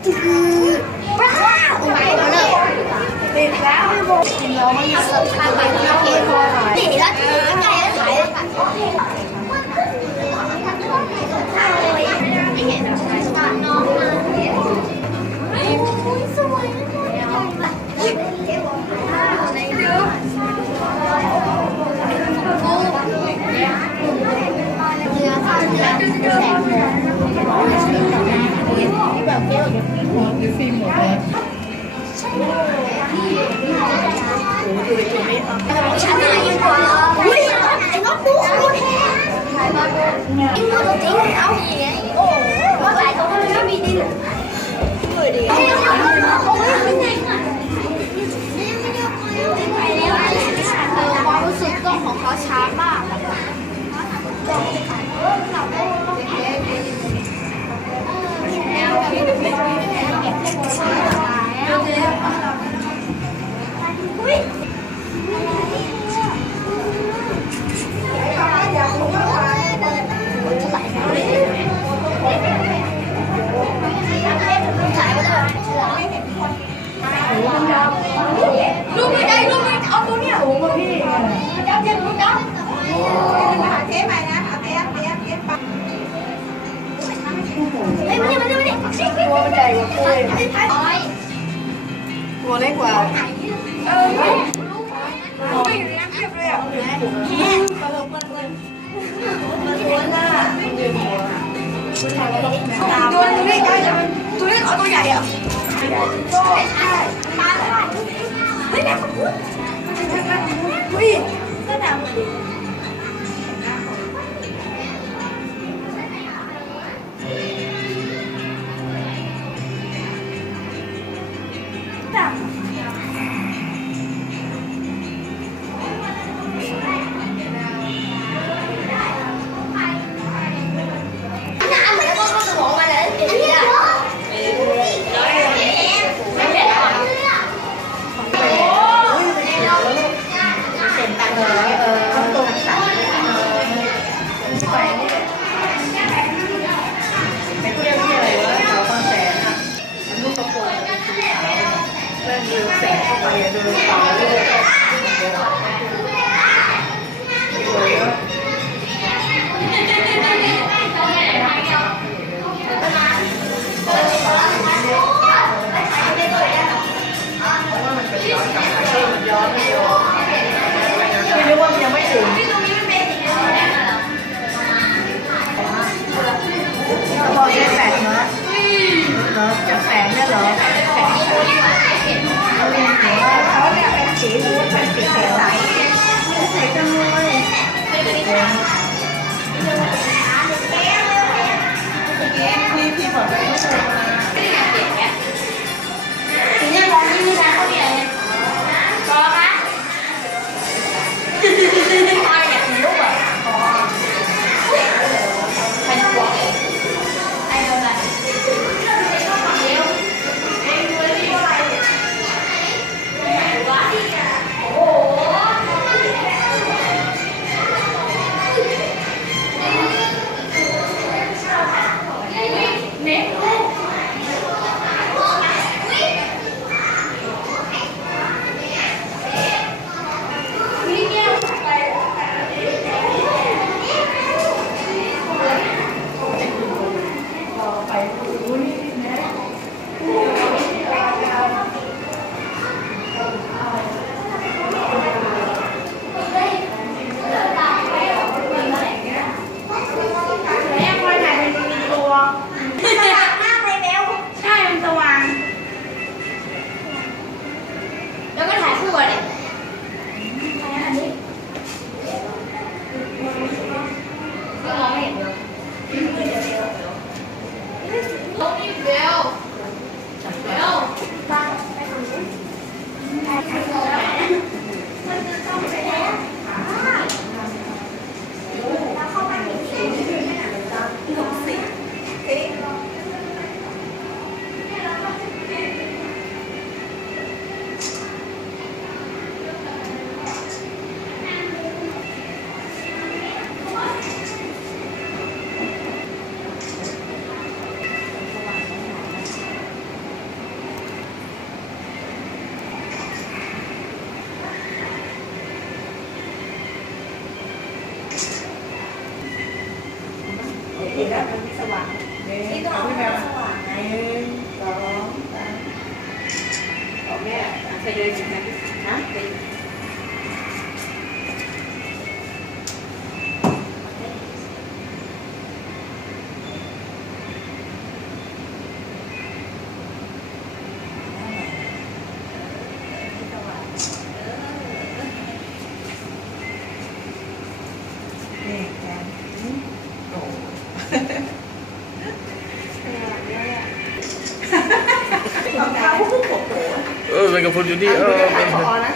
บ้าโอ้ยมาเลยติดแล้วไม่บอกกินแล้วมันมีสภาพแบบนี้ที่พอหายติดแล้วไก่แล้วขายน้องมาสวยที่แบบแก้วเดี๋ยวพี่หัวเดี๋ยวฟิล์มหมดเลยฉันอะไรอยู่ก่อนอุ้ยไอ้น้องดูเอาแทนไอ้น้องดูจริงเอาอย่างเงี้ยโอ้ว่าถ่ายตรงนั้นไม่มีดินสวยดีความรู้สึกต้องของเขาช้ามากลูกไม่ได้ลูกไม่เอาตัวเนี้ยโอ้โหพี่จับเจ็บลูกจับมาหาเจ๊ใหม่นะเอาเจ๊ปังเฮ้ยมาดิตัวมันใหญ่กว่าตัวตัวเล็กกว่าไม่อยู่ในน้ำเทียบเลยอ่ะตัวเล็กเอาตัวใหญ่อ่ะมาเฮ้ยแม่ขอบคุณอุ้ยก็ดำเลยแสงเข้าไปโดนตาเลยไม่รู้ว่ามันยังไม่ถึงพอได้แฝงเนาะจะแฝงได้เหรอแฝงเขาเนี่ยเป็นสีมูดเป็นสีใสใสจังเลยพี่บอกไปไม่ใช่ถึงจะร้องนี่ไม่ได้เขาเนี่ยรอคะพออยากมีลูกอ่ะใครจะบอกใครโดนอะไรเน็ต ห็นแล้วมันไม่สว่างนี่ต้องเอาให้สว่างไงสองสามของแม่ใส่เลยสินะนะนี่แกนโอ้รองเท้าผู้ปกโผ เป็นกับคุณอยู่นี่ เป็นขายพอนะ